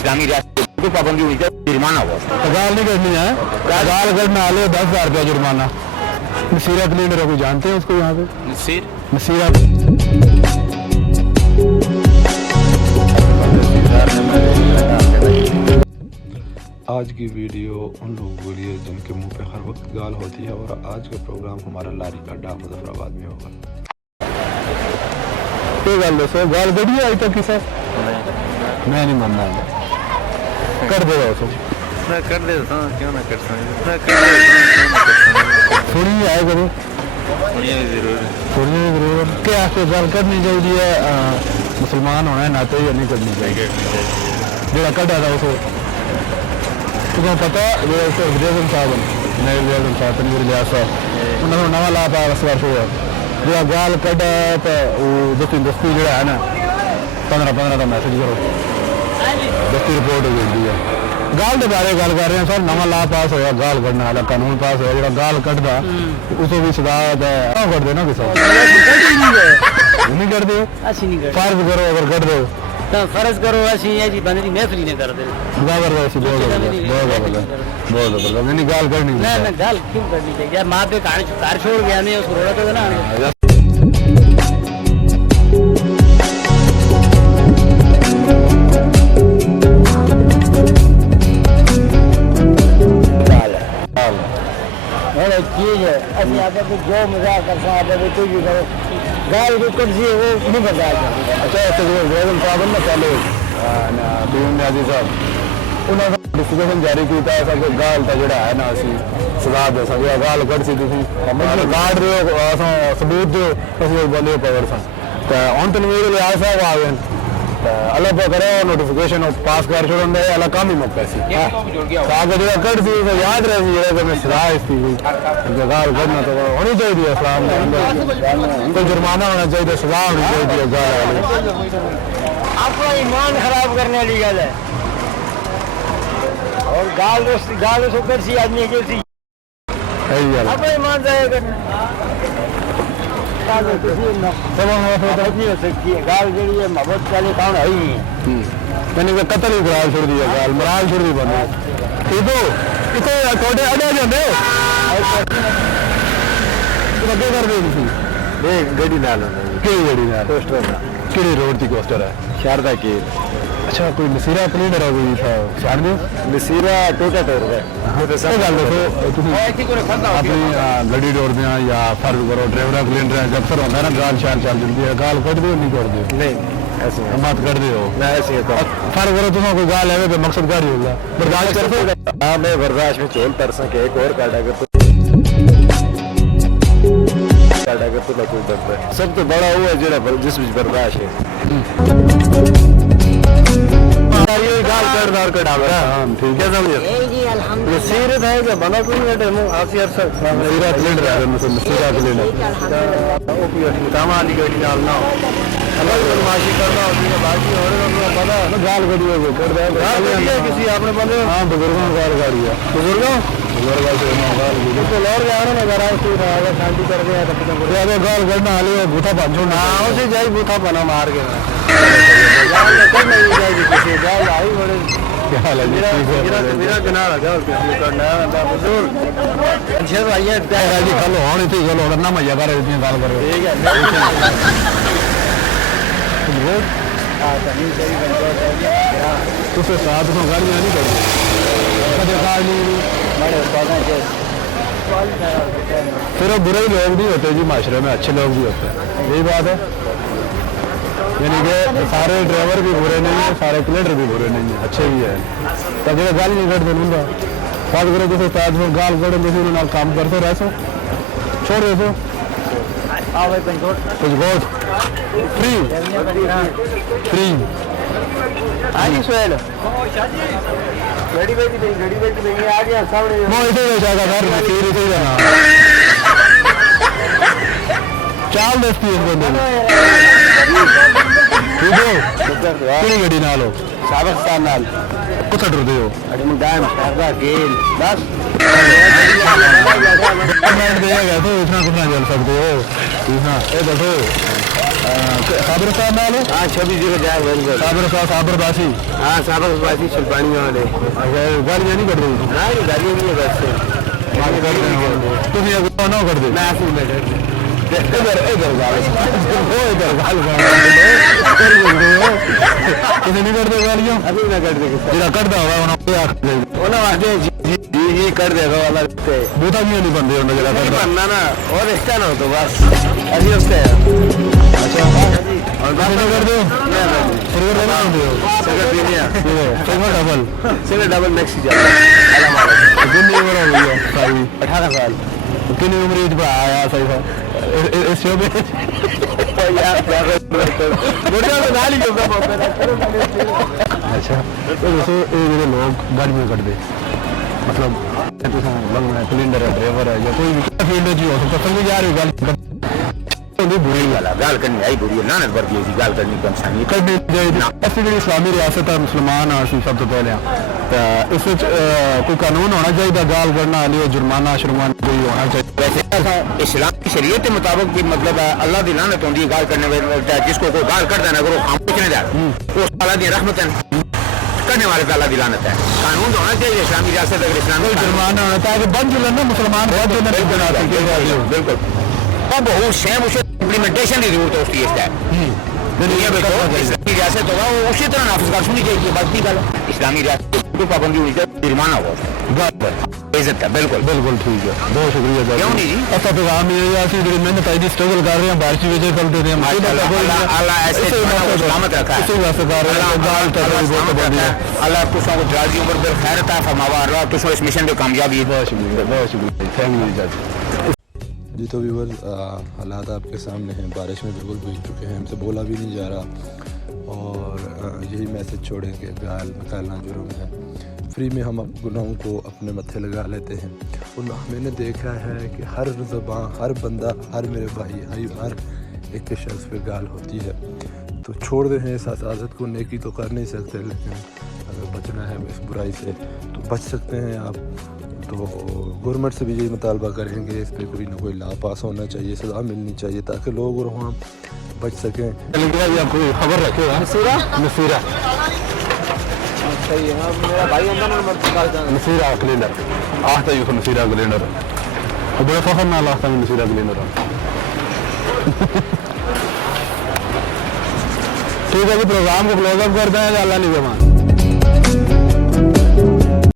इस्लामी रियासत की पाबंदी हुई है, जुर्माना हुआ। तो गाल नहीं करनी है, गाल करना आले 10,000 रुपया जुर्माना। नसीरा क्लीनर को जानते हैं उसको यहाँ पे? नसीरा आज की वीडियो उन लोगों के लिए जिनके मुंह पे हर वक्त गाल होती है, और आज का प्रोग्राम हमारा लारी का अड्डा मुजफ्फराबाद में होगा। कोई गल दसो, गाल कड़ी है अज तक किसे? मैं नहीं मानना कर दे रहा मैं कर देता हूँ, क्यों ना कर सकता, थोड़ी आए करो, थोड़ी जरूर क्या गल करनी चाहिए है। मुसलमान होना है नाते या नहीं करनी चाहिए? जो कड़ा था उसे तुम्हें पता जो विजयन साहब नए विजयन साहब तनवीर लिया साहब उन्होंने नवा ला पाया इस वर्ष हुआ जो गाल कड़ा तो दोस्ती दोस्ती जो है ना 15-15 का मैसेज करो, दोस्ती रिपोर्ट हो गई है। गाल के बारे गल कर रहे हैं सर, नवा ला पास होया गाल कड़ने वाला कानून पास होया, जो गाल कटदा उसे भी सजा कर देना किसा नहीं कर दो, फर्ज करो अगर कर दो तो फर्ज करो ऐसी है जी बंदे की महफिल नहीं कर दे जबरदस्त बहुत जबरदस्त नहीं गाल करनी ना ना गाल क्यों करनी चाहिए यार। माँ पे कार छोड़ गया नहीं उसको रोड़ा तो ना चीज है अभी आप जो मजाक कर सकते हैं कोई भी करो गाल को कर दिए वो नहीं बर्दाश्त। अच्छा साहब ना पहले न्याजी साहब उन्होंने डिस्ट्रीब्यूशन जारी किया है कि गाल का जोड़ा है ना असी सजा दे सकते गाल कट सी कार्ड दो सबूत दो असं बोलियो पवर सा तो हम तनवीर लिहाज साहब आ गए अलग करो नोटिफिकेशन पास कर छोड़े अलग काम ही मौका सी जो कट सी तो याद रहे मैं सजा इसकी गाल करना तो होनी चाहिए इस्लाम में, कोई जुर्माना होना चाहिए, सजा होनी चाहिए गाल आपका ईमान खराब करने वाली गल है। और गाल उस ऊपर सी आदमी के सी अपना ईमान जाया करना नहीं हो सकती है। गाल जी है मोहब्बत वाले काम है ही मैंने कतल ही करार छोड़ दिया गाल मराल छोड़ दी बंद थोड़े अड़े जाते अगे कर दे गड्डी नाल गड्डी नाल कोस्टर कि रोड की कोस्टर है शारदा की। अच्छा कोई नसीरा क्लीनर है कोई था शान दे नसीरा टोटा टोर है गल देखो अपनी गड्डी टोरदे या फर्क करो ड्राइवर क्लीनर जब सर होंगे ना गाल शाल चल जल्दी है गाल कट दो नहीं कर दो नहीं ऐसे मत कर दो ऐसे फर्क करो तुम्हें कोई गाल है तो मकसद गाड़ी होगा बर्दाश्त कर दो। हाँ मैं बर्दाश्त में चोल कर सके एक और काट अगर तो कोई डरता है सब तो बड़ा हुआ है जो जिस बीच बर्दाश्त है गाल कटदार कटावे ठीक है समझे सीरत है कि बना कोई बैठे आसियर सब सीरत क्लीनर है सीरत क्लीनर ओपीएस कामाली गड्डी डालना अलग बदमाशी करना होती है बाकी और पता है ना गाल गड्डी को कर दे किसी आपने बंदे हां बुजुर्गों गाल गाड़ी है बुजुर्गों से गाल गड्डी तो लौट गया ना घर से अगर शांति कर गया तो पता अगर गाल करना हाले बूथा पांचो ना उसे जाई बूथा बना मार के गाल कर नहीं जाएगी किसी गाल आई बड़े क्या हाल है मेरा गनाह लगा उसके करना है बुजुर्ग अच्छे भाई है जी कल होनी थी चलो ना मजा कर इतनी गाल कर ठीक है उसके साथ तो गाड़ियाँ नहीं करती फिर वो बुरे लोग भी होते जी माशरे में, अच्छे लोग भी होते हैं, यही बात है। यानी कि सारे ड्राइवर भी बुरे नहीं है, सारे क्लीनर भी बुरे नहीं है, अच्छे भी है। तब जो गाली नहीं करते उनका बात करो जैसे साथ में गाल करो जैसे उन्होंने काम करते रह सो छोड़ दे सो कुछ बहुत फ्री सोहेल गड़ी बेटी आ गया सामने मैं इधर जाएगा घर में फिर इधर जाना चाल दोस्ती है बंदे कितनी गड्डी नाल हो साबकस्तान नाल कुछ डर दे हो अरे मुदाम शारदा गेल बस मैं देगा तो इतना कितना जल सकते हो इतना ए बैठो साबर साहब नाल है? हाँ 2604 बिल्कुल। साबर बासी। हाँ साबर बासी छिलपानी वाले। अच्छा गाड़ियाँ नहीं कर देंगे? ना ये गाड़ी नहीं है बस से। तुम ये ना कर दे। मैं आफू में कर दे। इधर इधर गाल वो इधर गाल किसी नहीं कर दे गाड़ियों अभी ना कर देगा। जेड़ा करदा होगा उन्हें वास्ते जी कर देगा वाला से। बूता क्यों नहीं बनते उन्हें जेड़ा नहीं करदा बनना ना और एक्स्ट्रा ना हो तो बस अभी उससे अच्छा और गाड़ी नहीं कर दो फॉरवर्ड ना दो सिंगल डबल नेक्स्ट जा कितनी उम्र हो गई है सारी 18 साल। कितनी उम्र एज पर आया सही है इस शो में यार क्या बोलते हैं गाली क्यों कर अच्छा तो जैसे ये लोग गाड़ी में कर दे मतलब सिलेंडर है ड्राइवर है या कोई भी फील्ड जी हो सकता है यार ये गाली बुरी गाल करनी आई बुरी नानक वर्दी ऐसी गाल करनी कम शानी करनी चाहिए ऐसी जो इस्लामी रियासत है मुसलमान आसी सब तो पहले इस कोई कानून होना चाहिए गाल करना लिए जुर्माना शुर्माना कोई होना चाहिए। वैसे इस्लाम की शरीयत के मुताबिक भी मतलब अल्लाह की लानत होती है गाल करने में जिसको कोई गाल कर देना अगर वो खामोश नहीं जाए वो अल्लाह की रहमत करने वाले पे अल्लाह की लानत है। कानून होना चाहिए इस्लामी रियासत अगर इस्लामी जुर्माना होना ताकि बंद जुलन मुसलमान बिल्कुल अब वो सेम उसे इम्प्लीमेंटेशन की जरूरत होती है दुनिया में तो इस्लामी रियासत होगा वो उसी तरह नाफिज कर सुनी चाहिए बात की गल इस्लामी रियासत को पाबंदी हुई है जुर्माना होगा इज्जत है बिल्कुल बिल्कुल ठीक है बहुत शुक्रिया क्यों नहीं जी अच्छा पैगाम ये है कि मेहनत आई स्ट्रगल कर रहे हैं बारिश की वजह चलते थे अल्लाह ऐसे सलामत रखा है अल्लाह तुझको राजी उम्र पर खैर अता फरमावा अल्लाह तुझको इस मिशन पे कामयाबी बहुत शुक्रिया थैंक यू जी तो व्यूअर्स हालात आपके सामने हैं। बारिश में बिल्कुल भीग चुके हैं, हमसे बोला भी नहीं जा रहा और यही मैसेज छोड़ें कि गाल निकालना जुर्म है। फ्री में हम गुनाहों को अपने मत्थे लगा लेते हैं और मैंने देखा है कि हर ज़बान हर बंदा हर मेरे भाई हर एक के शख्स पे गाल होती है। तो छोड़ दें इस आदत को। नेकी तो कर नहीं सकते लेकिन अगर बचना है इस बुराई से तो बच सकते हैं आप। तो गवर्नमेंट से भी यही मुतालबा करेंगे इस पर कोई ना कोई लॉ पास होना चाहिए, सज़ा मिलनी चाहिए ताकि लोग और वहाँ बच सकें। कोई खबर रखे नसीरा मेरा भाई नसीरा क्लीनर आता यूँ नसीरा क्लीनर बड़े फखर ना लाता नसीरा क्लीनर ठीक है जी प्रोग्राम को क्लोज अप करते हैं अल्लाह निगमान।